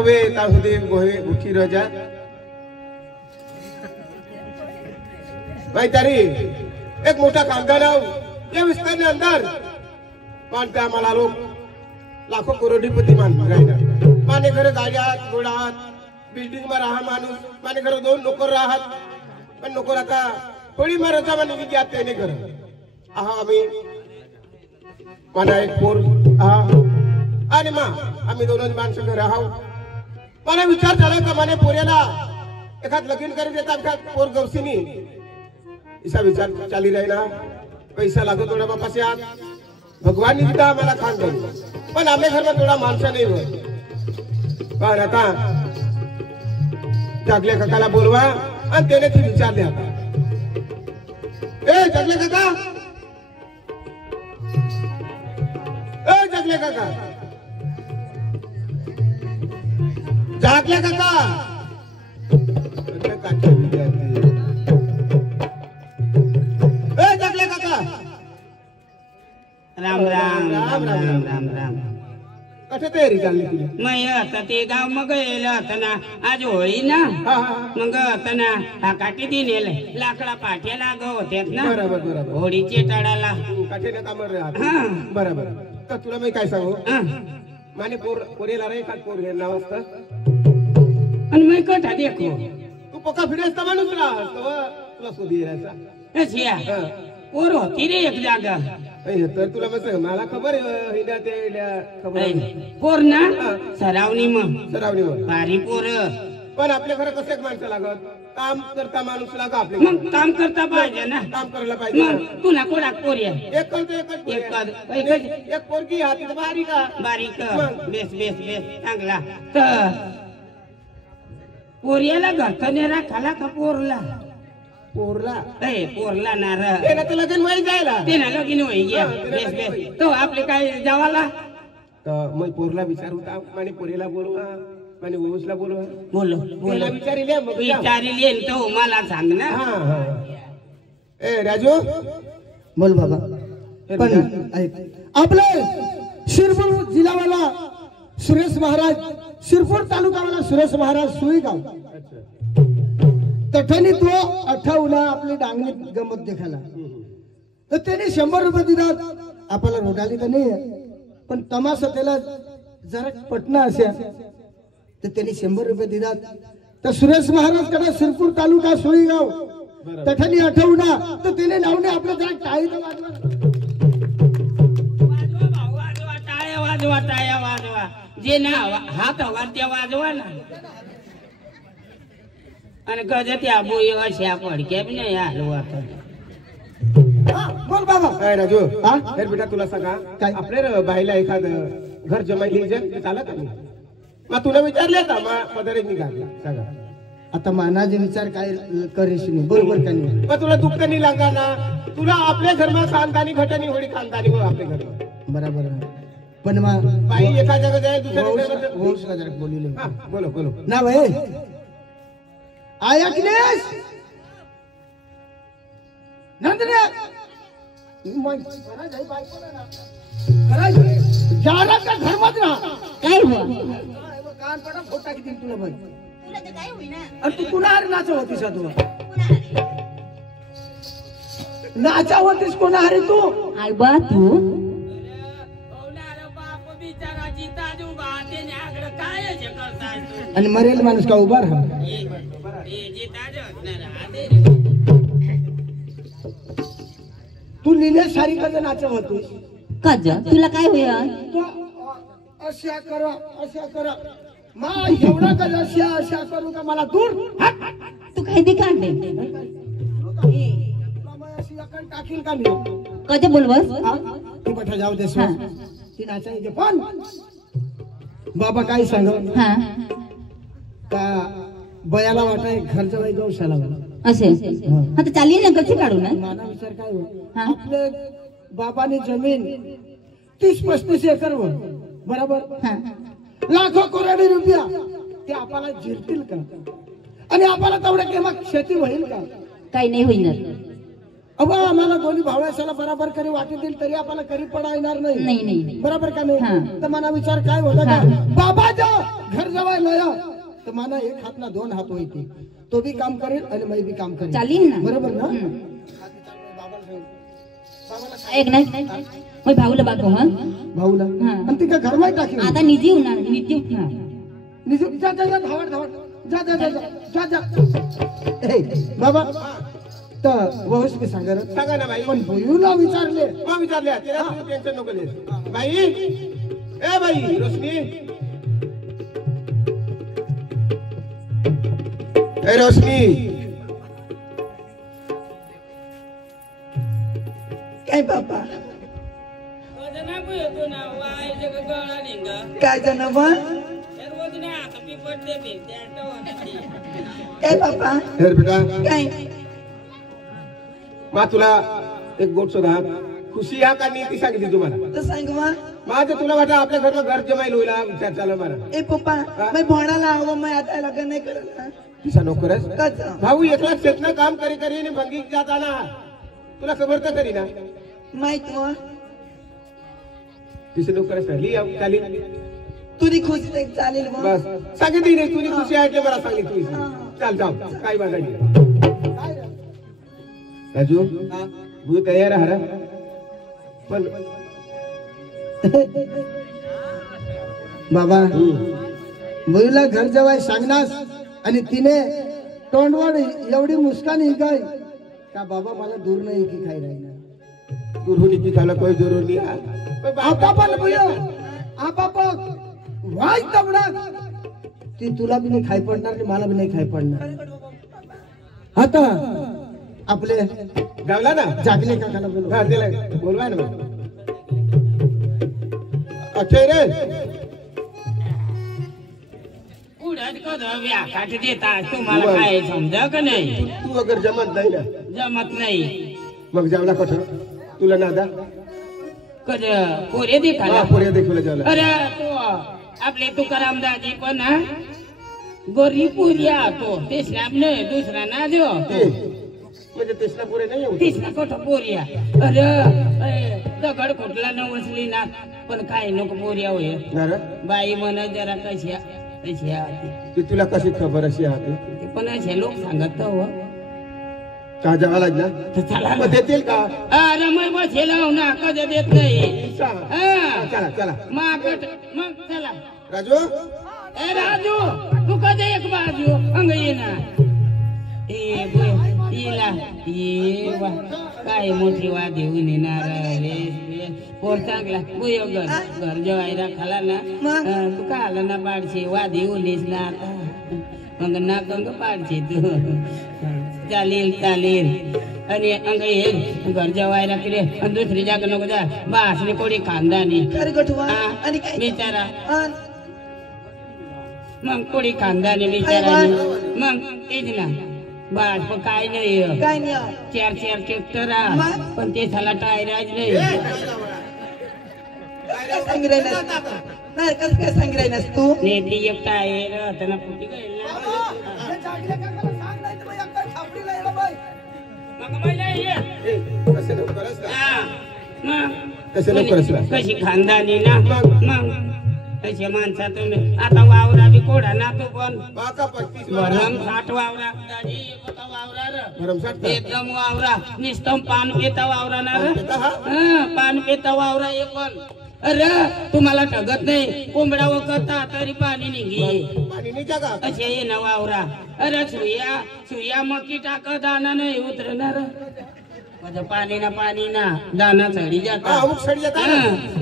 હવે ત્યાં સુધી ભૂખી રજા ભાઈ તારી એક મોટા કામદાર એ વિસ્તારની અંદર પણ ત્યાં मला लोक लाखो करोडपती माने घरे गाड्यात घोडात बिल्डिंग मा राहा माणूस माने घरे 2 नोकर राहत पण नोकर आता थोडी मारायचा माने गेला त्याने घर आहा आम्ही मला एक पोर आणि मा आम्ही दोनच माणसं घर आहोत मला विचार झाला का माने पोऱ्याला एखाद लगीन करी देता एखाद पोर गवसीनी इसा विचार चाली राहिला पैसा लागतो थोडा बापाचे हात भगवान ने दिला मला खानदान पण आपल्या घरात थोडा माणसा नाही होत पण आता जगले काकाला बोलवा आणि त्याने ती विचारले आता ए जगले काका जागले काका जागले काका राम राम राम राम राम राम कठे तयारी चालली तुझी मग आता ते गाव मग येलं होतं ना आज होळी ना मग होतं ना हा काठी दिलेलं लाकडा पाठ्या लाग होत्यात ना बरोबर बरोबर होळीचे टाळाला काठीने कामर बरोबर तर तुला मी काय सांगू माने पोरेला रे का पोर हे नाव असतं आणि मी कठा देखो तू पक्का फिरेस्ता माणूस राहा तुला शोधी यायचा असिया पोर होती रे एक जागा तर तुला मग मला खबर हिला ते खबर पोर ना सरावणी मग भारी पोर पण आपल्या घरात कसं एक माणसं लागत काम करता माणूस लागा आपल्या मग काम करता पाहिजे ना काम करायला पाहिजे मग तुला कोणाक पोऱ्या एक करतो एक पोरगी हाती बारीक बेस बेस बेस चांगला तर पोऱ्याला घरचा राखाला का पोरला पोरला पोरला नार त्याला तर लगीन व्हायला जायला त्याला लगीन होई गया बेस बेस तो आपले काय जावाला तर मग पोरला विचारू माने पोरीला बोलवा माने ओसला बोलवा बोलो बोला विचारिले तो मला सांग ना ए राजू बोल बाबा पण ऐक आपले शिरपूर जिल्हावाला सुरेश महाराज शिरपूर तालुकावाला सुरेश महाराज सुईगाव तठणी तो 58 आपली डांगणी गमत देखाला तर त्याने 100 रुपये दिलात आपल्याला रोडाली तर नाही पण तमाशा त्याला जरा पटना असे तर त्यांनी 100 रुपये दिलात तर सुरेश महाराज कडे शिरपूर तालुका सोईगाव तठणी 58 तर त्याने लावणे आपलं जरा टाळी तर वाजवा टाळ्या वाजवा जे ना हात हवा त्या वाजवा ना आणि कधी बोई अशा पडक्या बी नाही आलो आता बोल बाबा काय राजू तर बेटा तुला सांगा काय आपल्या बाईला एखाद घर जमायली चालत नाही मग तुला विचारले का पदरे निघाले सांगा आता मानाचे विचार काय करेश नाही बरोबर का नाही मग तुला दुःख नाही लागा ना तुला आपल्या घरमा खानदानी घटनी होळी खानदानी हो आपल्या घर बरोबर पण मग बाई एका जागा जाय दुसऱ्या जरा बोलिले बोलो बोलो ना भाई आया अखिलेश नंदने जाना का घर मत रहा काय हुआ कान पडा फोटा किती तुला भाई तुला तर काय होईना आणि तू कुणावर नाचा होतीस तू नाचा होतीस कोणाहारी तू आई बा तू आणि मरेल माणूस का उभा राहा तू लिहिले सारी कधी नाचा होतीस काज तुला काय होया अशा करा मा एवढा का अशा करू का मला दूर तू काय दे काढले टाकील का मी कधी बोलवस ती बठा जाऊ दे ती नाचायचे पण बाबा काय सांग हा का बयाला वाटाय घरच्या बाई गौशाला असे आता चालेल ना कशी काढू ना माझा विचार काय हो आपले बाबाने जमीन 30-35 एकर वर बरोबर लाखो करोड रुपया ते आपल्याला जिरतील का आणि आपल्याला तेवढ्या केव्हा शेती होईल का काही नाही होईना अबा आम्हाला दोन्ही भावळ्याला बराबर करी वाटी दिली तरी आपल्याला करी पडा येणार नाही, नाही नाही. बरोबर का हा. नाही तर मना विचार काय होता का हा. बाबाजा घर जवायला या तर मना एक हात ना दोन हात होते तो बी काम करेल आणि मी बी काम करेल चालीन ना बरोबर ना ऐक नाही मग भाऊला बागो हा भाऊला हा. आणि ती का घरमाय टाकी आता निजी होणार निजी उठणार जा जा जा धावड धावड जा जा जा जा जा जा ए बाबा तर वहस मी सांगा रे. सांगा ना बाई. पण भुयूला विचारले मग विचारल्या तिला टेन्शन नको ले बाई. ए बाई रोशनी. ए रोशनी. काय बाबा काय जण बा काय बाबा हे बेटा काय मा तुला एक गोष्ट सांगा खुशी ह्या का नीती सांगितली तुम्हाला तर सांग बा माझं तुला वाटतं आपल्या घरला घर जमाईल होईल हा विचार चालू मला ए पप्पा मैं भोणाला हवं मैं आता लग्न नाही करत तिचा नोकरच कच भाऊ एकला शेतनं काम करी करी आणि भंगी जाताना तुला खबर तर करी ना माहित व तिचे नोकरच राहिली चालेल तुझी खुश चालेल बा बस सांगितली नाही तुझी खुशी ऐकली मला सांगितली चाल जाऊ काय बघायची राजू तू तयार आहे पण बाबा भुयूला घर जवाय सांगनास आणि तिने तोंडवड एवढी मुस्कान ही काय का बाबा मला दूर नाही की खाई राहिना गुरुनी की झालं कोई जरूर नाही आता पण भुयो आपा वाय तबडा ती तुला बी नाही खाई पडणार आणि मला बी नाही खाई पडणार आता आपले गावला ना जागले काकाला बोलू हा दिला बोलवा ना अच्छा रे उडत कधी व्याखाट देता तुम्हाला काय समजा का नाही तू अगर जमत नाही ना जमत नाही मग जावला कुठं तुला नादा कध पोरे देखाला पुऱ्या देखील जावला अरे तो आपले तुकाराम दाजी पण हा गोरी पुरिया तो तेसना नाही दुसरा ना जो म्हणजे तेसला पुरे नाही येऊ तेसना कोठ पोरिया अरे दगड कुठला न वसली ना पण काय नको पोरिया होय बाई म्हण जरा कशा कशा ती तुला कशी खबर अशी आहे ते पण असे लोक सांगत हो का जावा लागला तर चला मग देतील का अरे मग बसे लावू ना कधी देत नाही चला चला मग चला राजू ए राजू तू कधी एक बाजू अंग ये ना ये वा काय मोठी वाद येऊन येणार रे पोर चांगला घर जेवायला खाला ना तू का आला ना पाडशे वाद येऊन येस ना आता मग ना कंग पाडशे तू चालेल चालेल आणि अंग ये घर जेवायला किरे आणि दुसरी जागा नको जा बासरी कोणी खानदानी खरी गठवा आणि काय बिचारा अन मग कोणी खानदानी बिचारा मग तेच ना बस पण काय नाही काय नाही चार चार ट्रॅक्टर पण ते झाला टायराज नाही काय सांग राहिलास नाही कसं काय सांग राहिलास तू नेटली एक टायर त्यांना फुटी गेली कशी खानदानी ना मग तसे माणसा तुम्ही आता वावरा बी कोडा ना तू पण भरम 60 वावरा एकदम वावरा निस्तम पान पेता वावरा ना पान पेता वावरा हे पण अरे तुम्हाला ठगत नाही कोंबडा वकरता तरी पाणी निघी असे ये ना वावरा अरे सुया मकी टाक दाना नाही उतरणार पाणी ना दाना चढी जाता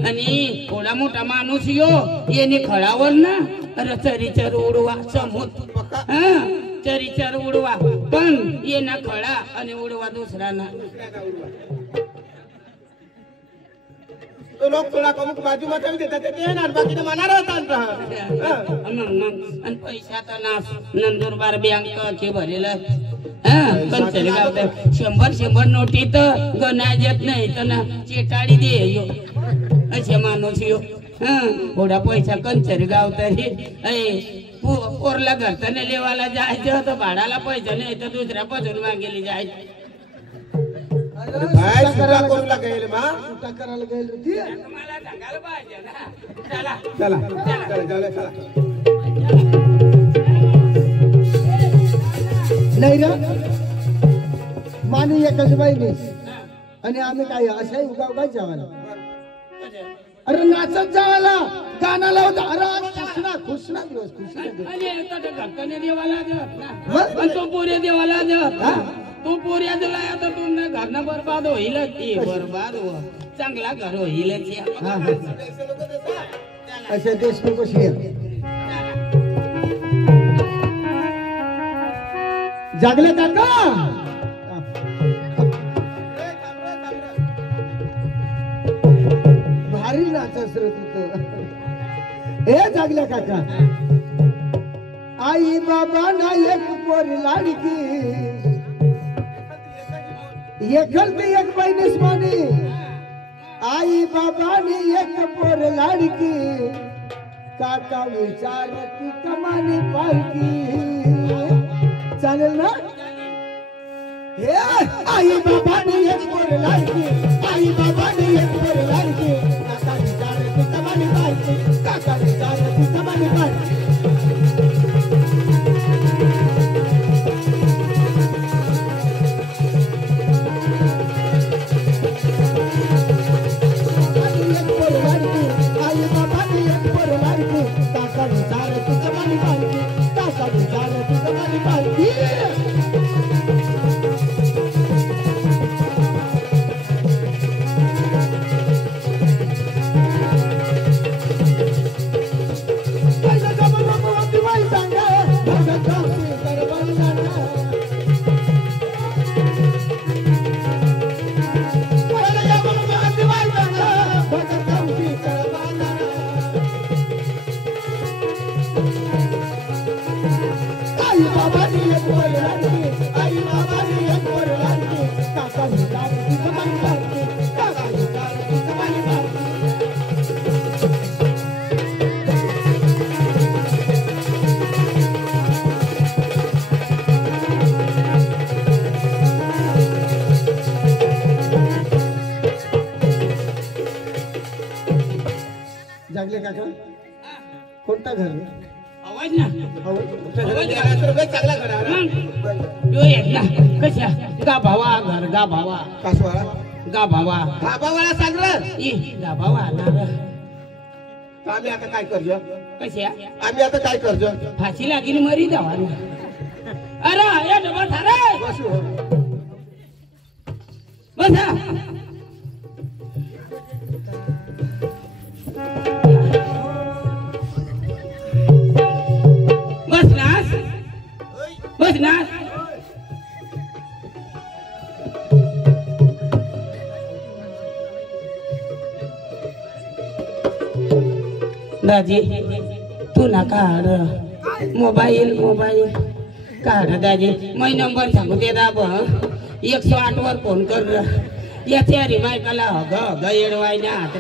आणि थोडा मोठा माणूस येणे खळावर ना अरे चरीचर उडवा समोर चरीचर उडवा पण ये ना खळा आणि उडवा दुसरा ना तो लोक थोडा कमुक बाजू मध्ये देतात ते ना बाकी मनार आणि पैसा तर ना नंदुरबार बँक के भरेलं कंचरी गावत 100 नोटी तर गणा येत नाही तर ना चेटाळी दे यो असे माणूस यो थोडा पैसा कंचरी गाव तरी पोरला घरचा लेवाला जायचं तर भाडाला पैसा नाही तर दुसऱ्या पासून मागेली जायचं अरे भाई सुद्धा करू लागेल मा सुट्टा करायला गेली होती मला सांगायला पाहिजे ना चला चला चला चला चला नाही रे मानी एकच बाईने आणि आम्ही काय अशाही उगाव काय जेवायला अरे नाचत जावायला गाणं लावत अरे खुशना दिवस खुशना दिवस आणि आता तर घरकाने देवाला देत ना मग? पण तो पोऱ्या देवाला देत तो पोऱ्या दिला आता तुमने घरनं बरबाद होईल ती बरबाद हो चांगला घर होईल हा हा अशा देश नको शेर जागले काका भारी नाचस रे तू हे जागल्या काका आई बाबा ना एक पोर लाडकी एकलते एक बहिणीस मानी आई बाबा ने एक पोर लाडकी काका विचारती कमानी पारकी चालेल ना हे आई बाबा ने एक पोर लाडकी आई बाबा ने एक पोर लाडकी काका विचारती कमानी पारकी काका विचारती कमानी पारकी जागले काका कोणता घर आवाज ना चांगला करा यो एकदा कशा गा भावा घर गा भावा कासवाळा गा भावा बाबावाला सांग रे ई गा भावा ना आम्ही आता काय करजो कशा आम्ही आता काय करजो फाशी लागली मरी जावा अरे या डबा थारे बसू बसा बसनास बसनास दाजी तू ना काढ मोबाईल काढ दाजी मै नंबर सांगू दे दाब 108 वर फोन कर याच्या रिमायकाला ग येडवाय ना हात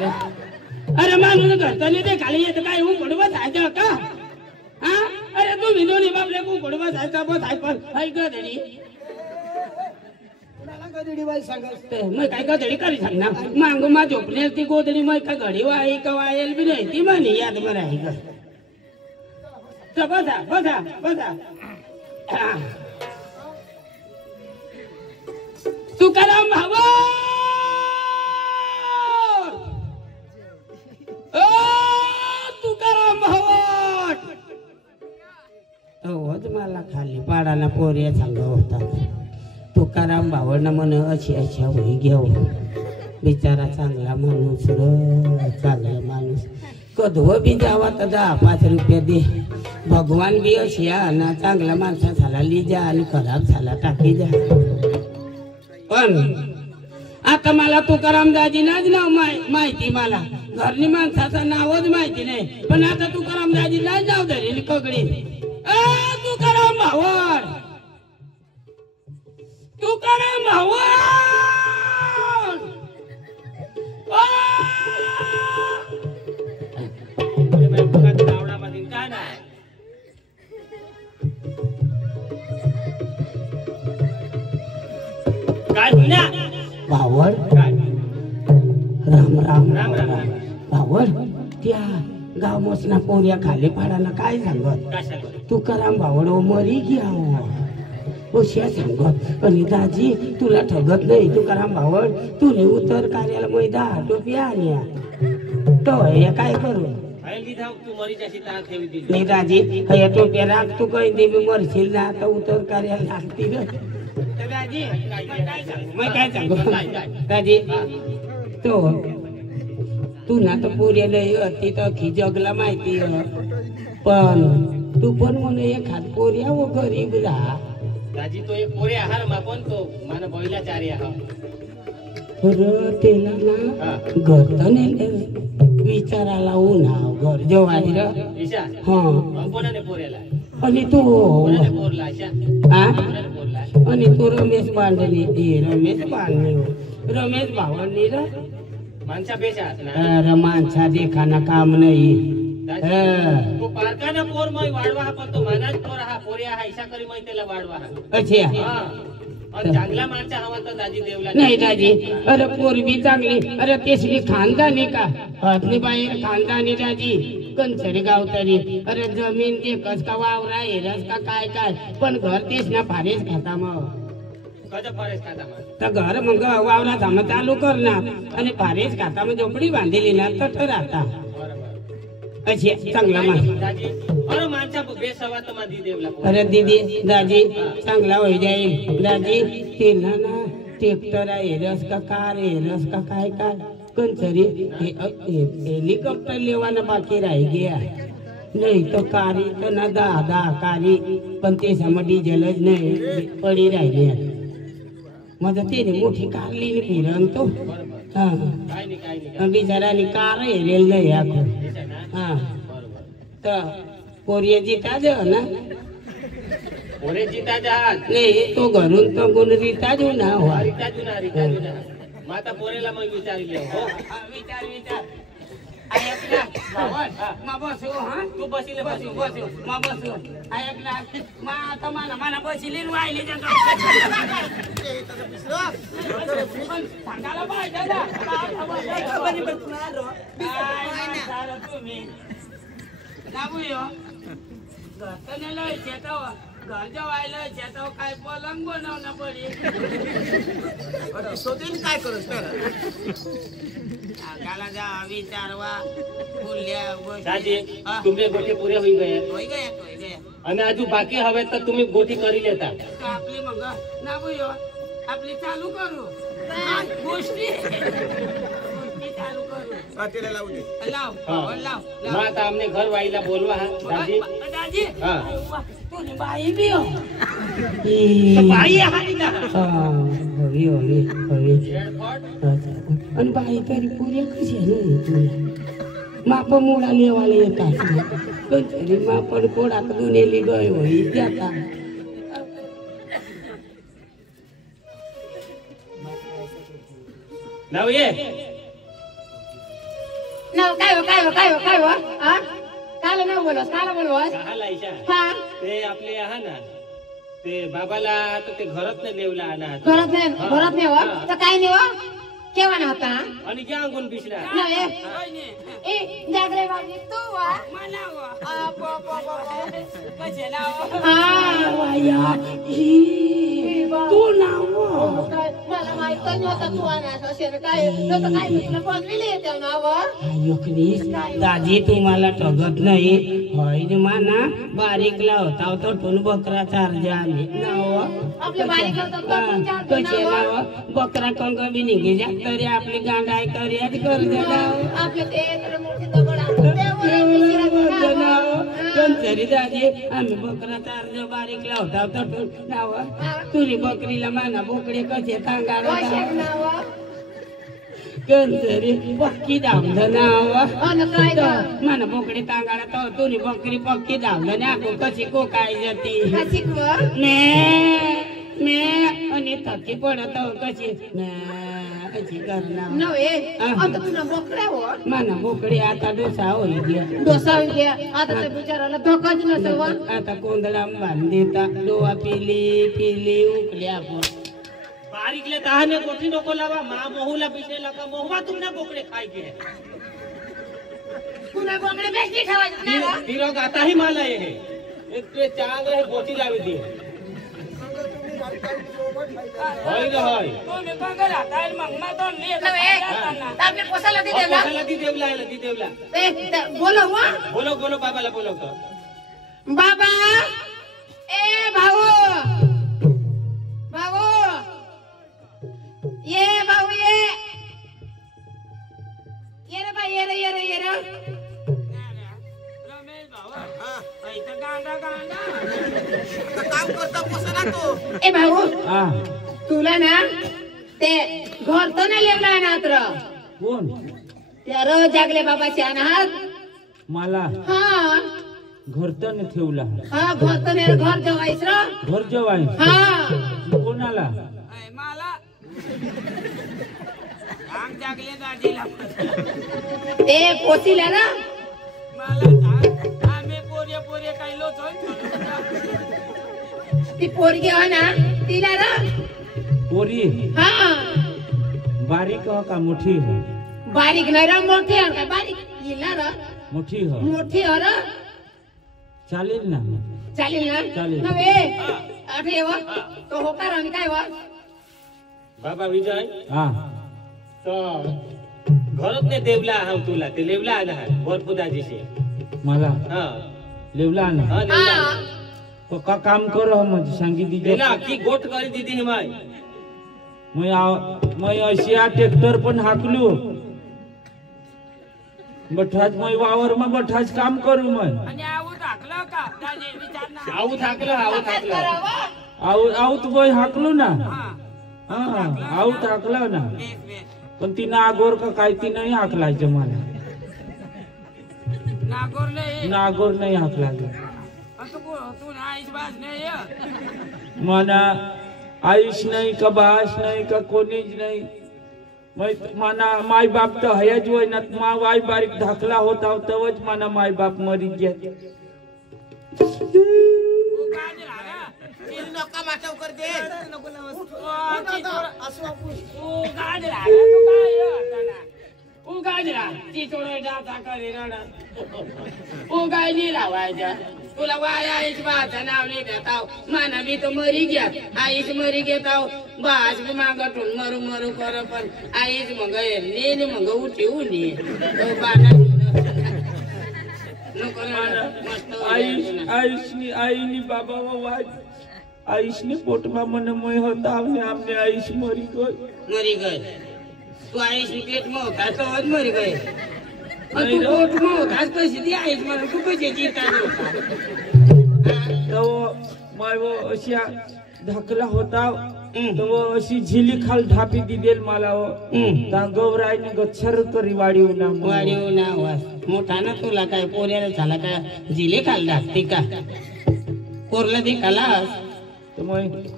अरे माणूस घरचाने ते खाली येत काय हूँ पडवा जायचं का हा अरे तू विनोनी बापले को पडवा जायचा बस हाय पण हाय ग धडी गदडी बाई सांगायचं मग काय गधडी करी सांग ना मांग मा झोपली ती गोदडी मग काय घडी वाई का वायल बी नाही ती म्हणे याद बरं आहे ग तर बसा हा. तुकाराम भाव तुकाराम भावट मला खाली पाडाना पोऱ्या सांगा होता तुकाराम भावना म्हण अशी अशा होई घेऊ बिचारा चांगला माणूस चांगला माणूस कधव बी जावा तर 10-5 रुपये दे भगवान बी अशी ना चांगला माणसा झाला लिजा आणि खराब झाला टाकी जा पण आता मला तुकाराम दाजीनाच नाव माहिती मला घरनी माणसाचं नावच माहिती नाही पण आता तुकाराम दाजीनाच नाव धरेल कगडी तुकाराम भावड तुकाराम भावड काय होईना भावड काय राम राम राम राम राम भावड त्या गाव मसना पोऱ्या खाली पाडाना काय सांगत काय सांगतो तुकाराम भावड मरी गया ओशिया सांगत आणि दाजी तुला ठगत नाही तुकाराम भावड तुने उतर कार्याला मैदा टोपिया आणि तो हे काय करू काय लिधा तू मरी जाशी तार ठेवी दिली नाही दाजी हे टोप्या राख तू काही देवी मरशील ना आता उतर कार्याला लागतील दाजी मग काय सांगू दाजी तो तू ना तर पुरेला ती तर अख्खी जगला माहिती पण तू पण म्हणे एखाद पोऱ्या व गरीब राहा दाजी तो एक पोरे आहार मापन तो माना बैला चारी आहा त्याला ना घर तर नेले विचारायला उन्हा घर जेवायला ईशा हा कोणाने पोऱ्याला आणि तू कोणाने पोरला ईशा हा कोणाने पोरला आणि तू रमेश बांधणी रमेश बांधणी रमेश भावांनी र माणसा बेश आहात ना अरे माणसा देखाना काम नाही तो पारकाना पोर मग वाढवा हा पण तो मनाच पोर हा पोऱ्या हा ईशा करी मग त्याला वाढवा हा अच्छा हा आणि चांगला माणसा हवा तर दाजी देवला नाही दाजी अरे पोरबी चांगली अरे तेसली खानदानी का हतनी बाहेर खानदानी दाजी कंचरी गाव तरी अरे जमीन एकच का वावरा हेरस का काय काय पण घर तेच ना फारेच खाता मग कसा फरेस खाता मग तर घर मग वावरा धाम चालू करणार आणि फारेच खाता मग झोपडी बांधलेली ना तर राहता अशी चांगला माणूस दाजी अरे माणसा बेस हवा तर माझी देवला अरे दीदी दाजी चांगला होई जाईल दाजी ते ना ट्रॅक्टर हेरस का कार हेरस का काय काय कंचरी हेलिकॉप्टर लेवाना बाकी राही गया नाही तो कारी तर ना दहा कारी पण ते सम डिझेलच नाही पडी राहिली माझं त्याने मोठी कार लिहिली फिरन तो हा काय नाही बिचाराने कार हेरेल नाही आखो हा तर पोरियाची ताज ना पोरे जिता जहाज नाही तो घरून तो गुण रीता देऊ ना हो रिता जुना माता पोरेला मग विचारले हो विचार विचार ऐकला मा बसू हा तू बसिले बसू बसू मा बसू ऐकला मा आता मला बसली वाहिली सांगायला पाहिजे ना तुम्ही घर नेलं शेताव घर जेवायला शेताव काय पलंग बनवणं पडी काय करू गाला जा विचारवा बोलल्या दाजी तुमचे गोष्टी पुरे होई गए होई गया आणि अजून बाकी हवे तर तुम्ही गोटी करी लेता आपली मग ना बुयो आपली चालू करू गोष्टी चालू करू लाव मग आता आमने घर वाईला बोलवा हा दाजी दाजी हा तुझी बाई बी हो बाई आहे ना हवी हवी हवी आणि बाई तरी पुऱ्या कशी आहे माप मुळा लेवाला येतात कधी मापड कोडा दुनेली गय होई जाता नाव ये नाव काय हो हा काल नाव बोलवस कहाला ईशा हा ते आपले आहा ना ते बाबाला तर ते घरात नाही लेवला आणा घरात नाही हो तर काय नाही हो केव्हा नव्हता आणि ज्या अंगून बिसरा ए जागरे बाबी तू वा तू नाव मला माहित नव्हतं तू आणा असेल काय काय बनविले येते नाव दाजी तुम्हाला ठगत नाही होय माना बारीक लावता तो ठून बकरा चार्ज आम्ही नाव आपले बारीक कसे नाव बकरा कंग बी निघे जा तरी आपली गांडाय कर्यात कर आपले ते मोठे दगड तरी दाजी आम्ही बकरा चार्ज बारीक लावता तो ठून नाव तुरी बकरीला माना बोकडे कसे सांगा कंचरी पक्की धावलं नाव मला बोकडे तांगाळा तो तुरी बकरी पक्की धावलं ना कशी को काय जाती मे आणि थकी पडत कशी कशी करणार माना बोकडे आता डोसा होई गया डोसा आता त्या बिचाराला धोकाच नसेल आता कोंदडा बांधता डोवा पिली उकली आपण बारीकले तहाने गोठी नको लावा मा मोहूला पिशेला का मोहवा तुमना बोकडे खाय के तुला बोकडे बेसली ठेवायचं नाही का? तिरक आता ही मला हे एक ते चांग है गोठी लावी दी होय ग होय तुम्ही बघा आता मग मा दोन मी नव्हे, आपल्या पोसाला ती देवला कशाला ती देवला बोलो वा बोलो बोलो बाबाला बोलो का बाबा ए भाऊ भाऊ ये भाऊ ये रे बाई ये रे रमेश भाऊ इथं गांडा काम करता पोसला तो ए भाऊ हा तुला ना ते घर तो नाही लेवला नात्र कोण त्या रोज जागले बाबाचे अनाथ मला हा घरतन ठेवला हा घर तो नाही घर जेवायच र घर जेवाय हा कोणाला मला आम जागले दाजीला ते पोसीला ना मला आम्ही पोरे काही लोचोय ती पोरगी हो ना तिला ना पोरी हा बारीक हो का मोठी हो बारीक नाही र मोठी हो का बारीक हिला र मोठी हो मोठी हो र चालेल ना चालेल ना चालेल. नव्हे आठे व तो होकार आणि काय व बाबा विजय हा तर घरात ने देवला हा तुला ते लेवला आला गोर पुदाजीशी मला हा लेवला ना हा देवला हा तो का काम करो म्हणजे सांगी दीजिए देला की गोट करी दीदी हिमाय मैं अशिया ट्रॅक्टर पण हाकलू बठाज मैं वावर में बठाज काम करू मैं आणि आऊ टाकलं का दाजी विचार ना आऊ थाकलं आऊत बोय हाकलू ना हा आऊत हाकला ना पण ती नागोर का काय ती नाही हाकलायचं मला नागोर नाही हाकलायचं तू आईस बाज नाही मना आईश नाही का बास नाही का कोणीच नाही माना माय बाप तर हयाच वयनात मा वाय बारीक धाकला होता तवच माना माय बाप मरी गेला नका माटव कर दे तुला वाय आईच बाचा नाव नाही देताव माना बी तो मरी घ्या आईच मरी घेताव बाज बी मागटून मरू मरू कर पण आईच मग नेने मग उठी उनी बाना नको मस्त आईशनी आईनी बाबा वाय आईशनी पोटमा मन मोय होता आमने आईश मरी गई तू आईश पेट मग होता तो मरी गई तू पोट मग होता कशी ती आईश मला तू कशी जीता तो माय वो अशिया धाकला होता तो वो अशी झिली खाल ढापी दिदेल मला वो ता गौराईने गच्छर करी वाढीव ना वास मोठा ना तुला काय पोऱ्याला झाला का जिले खाल टाकते का कोरला दे खालास तर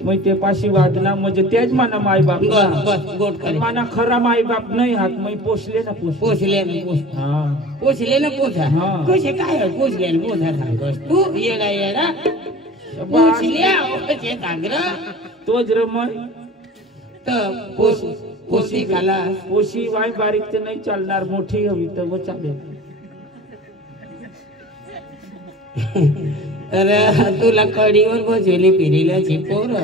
मैं ते पाशी वादना म्हणजे तेच माना माय बाप बस गोट करे माना खरा माय बाप नाही हात मैं पोसले ना पोचले ना हा पोचले ना पोचा हा. कसे काय पोचले ना पोचा सांगतोस तू येडा पोचले ते सांगर तोच रमय तर पोसी खालास पोशी वाय बारीक तर नाही चालणार मोठी हवी तर वो चालेल तर तुला कडीवर बसवली फिरीलाची पोर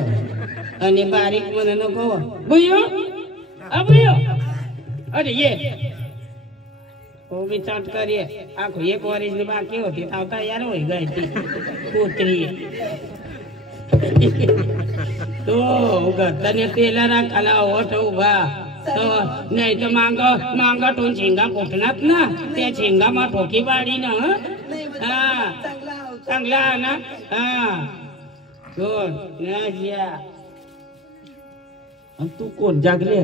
आणि बारीक म्हण नको बुयो अबुयो अरे ये हो मी चाट करिए आखो एक वरिस बाकी होती आता यार होई गई थी पुत्री तो गतने तेला राखाला ओठ उभा तो नाही तर मांग टून झिंगा फुटणार ना त्या झिंगामा ठोकी बाडी ना हा चांगला ना हा कोण नाजिया तू कोण जागले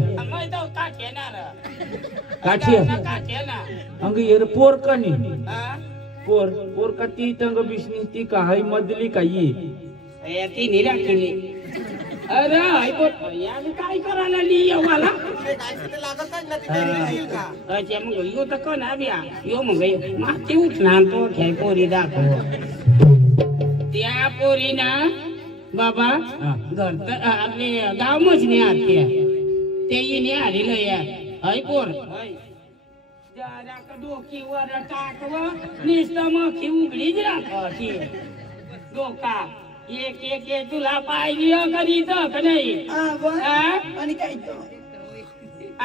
काठी अंग येर पोर कनी पोर का ती तंग बिष्णी ती का हाय मधली का ये ती निराखली अरे याने काय करायला लिहियो मला अच्छा मग यो तर कोण आव्या यो मग माती उठणार तो खेळ पोरी दाखव त्या पोरी ना बाबा घर तर आपले गाव मच नाही आत्या ते येणे आलेलं या हय पोर जरा का डोकीवर टाकव नुसतं मखी उघडीच राखी डोका एक एक एक तुला पाहिली कधीच का नाही आणि काय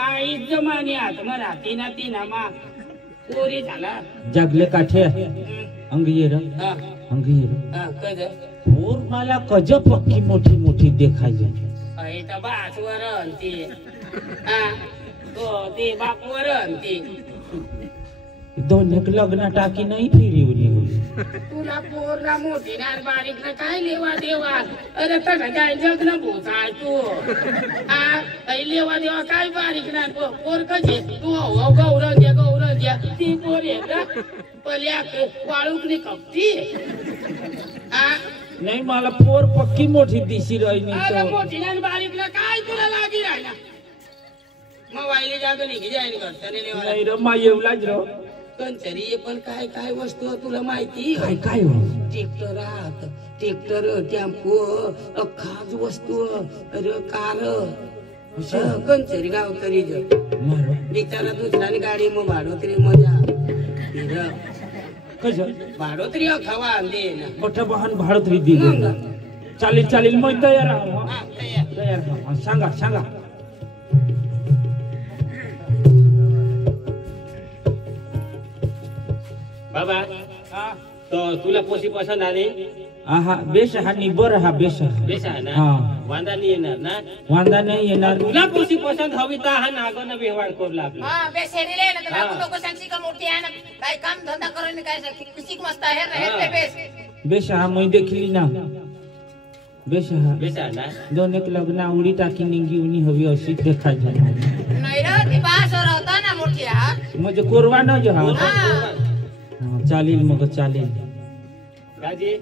आई जमान्यात मराठी ना तिना मा पोरी झाला जगले काठे अंगीर अंगीर कद और मला कज पक्की मोठी मोठी देखायची आई तर बासवर ती तो ते बापवर ती दोन एक लग्न टाकी नाही फिरवली होई तुला पोरला मोठी ना बारीक ना काय लेवा देवा अरे तर काय जगन भोसाय तू लेवा देवा काय बारीक ना पोर कशी तू गौरव घ्या ती पोर आहे पल्या वाळूक नाही कपती नाही मला पोर पक्की मोठी दिशी राहिली अरे मोठी ना बारीक ना काय तुला लागी राहिला मग वाईले जाग नाही जाईन करता नाही र मा येवलाच र कंचरी पण काय काय वस्तू तुला माहिती काय काय हो ट्रॅक्टर टेम्पो खाज वस्तू अरे कार कंचरी गाव तरी बिचारा दुसऱ्याने गाडी मग भाडोतरी मजा कस भाडोतरी खावा दे ना मोठं वाहन भाडोतरी दिली चालेल चालेल मग तयार तयार सांगा सांगा बाबा तो तुला पोशी पसंत आली हा बेश हा निबर हा बेश बेस आहे ना हा. वांदा नाही येणार ना वांदा नाही येणार तुला पोशी पसंत हवी तर हा नागोना व्यवहार करू आपला हा बेसेरीले ना तर आपण लोक सांगशी का मोठी आहे ना काय काम धंदा करून काय किसिक मस्त आहे राहते बेस बेश हा मैं देखली ना बेश हा बेस आहे ना दोन एक लग्न आवडी टाकी निंगी उनी हवी अशी देखायची नाही रे ती बासवर होता ना मोठी हा म्हणजे कोरवा न जो हा हा चालेल मग चालेल राजी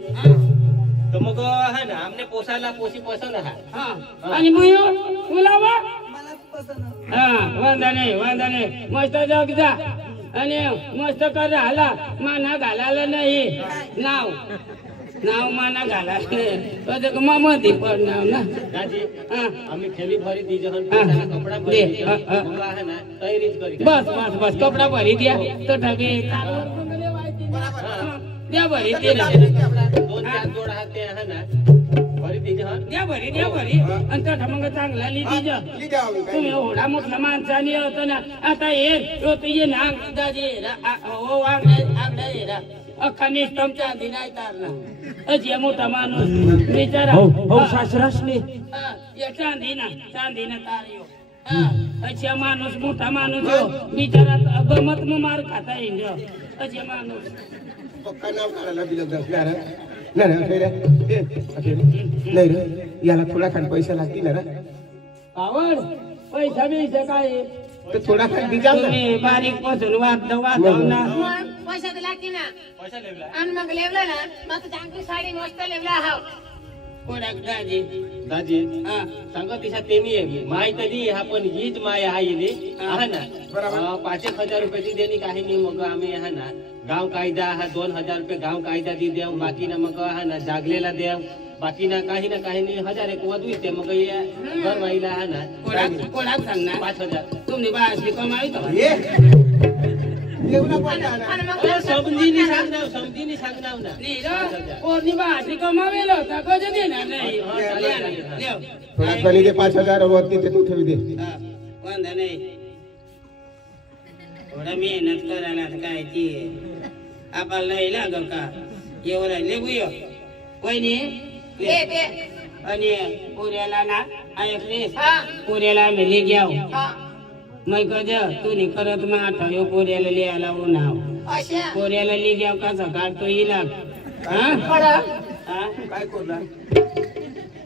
तो मग है ना हमने पोसाला पोसी पसंद है आणि मयो तुला वा मला पसंत वांदा नाही मस्त जग जा आणि मस्त कर राहिला माना घालायला नाही नाव माना घालायला मध्ये पडणार ना राजी हा. आम्ही खेली भरी दी जहन हा. पोसाला कपड़ा दे. भरी मग है ना तयारीच करी बस कपडा भरी द्या तो ठगे द्या भरी ते दोन चार जोड हात ते है ना भरी दी जहन द्या भरी आणि तो मग चांगला लिहिली जा तुम्ही एवढा मोठा माणसाने होतो ना आता ये ना दादी हो आगडा ये ना अख्खा निष्ठम चांदी नाही तारला अजी मोठा माणूस बिचारा हो सासरासने या चांदीना तार यो अच्छा माणूस मोठा माणूस यो बिचारा गमत मग मार खाता येईल अजे माणूस पक्का नाव काढायला बिलक असणार नाही रे याला थोडा खान पैसा लागतील ना रे आवड पैसा बिसा काय तर थोडा खान दिजाल ना तुम्ही बारीक पासून वाद ना पैसा दिला की ना पैसा लेवला आणि मग लेवला ना मग चांगली साडी मस्त लेवला हा कोणाक दाजी दाजी हा सांगा तिच्या तेनी आहे माहित नाही हा पण हीच माय आहे इले आहे ना 5,000 रुपयाची देणी काही नाही मग आम्ही आहे ना गाव कायदा हा 2,000 रुपये गाव कायदा दी देव बाकी ना मग आहे ना जागलेला देव बाकी ना काही नाही 1,000 एक वधू येते मग घर वाईला आहे ना कोणाक सांगणार 5,000 तुम्ही बाहेर कमाई का येऊना पण ना आणि मग समजीनी सांगणार ना पौर्णिमा अशी कमावेल होता कधी देणार नाही थोडा कमी दे 5,000 वरती ते तू ठेवी दे वांधा नाही थोडा मेहनत करायला काय ती आपल्याला नाही लागल का एवढं राहिले बुयो वहिनी दे दे आणि पुऱ्याला ना ऐकले हा पुऱ्याला मिली घ्याव हा मै कज तू नाही करत मग आठव पुऱ्याला लिहायला उन्हाव अशा पोऱ्याला लिग्याव कसा काढतो इला काय करणार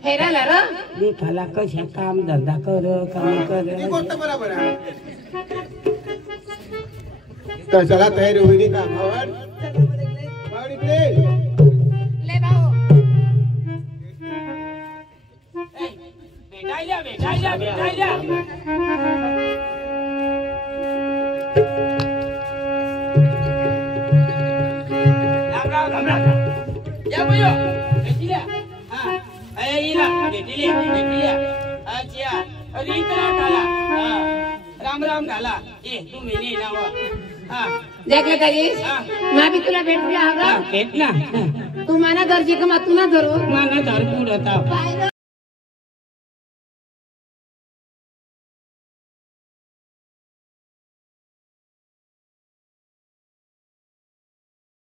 हेराला र लेखाला कशा काम धंदा काम ही गोष्ट बरोबर आहे तर चला तयारी होईल का भावड भावड इकडे ले भाऊ भेटायला या बयो भेटिल्या भेटल्या अच्छा अरे इकडे घाला राम राम घाला ए तुम्ही नाही नाव हा देखले काजी हा मा भी तुला भेटूया हा, हा भेट ना तू माना दर्जी का मा तू ना धरू माना धर पुढं होता पाहिलं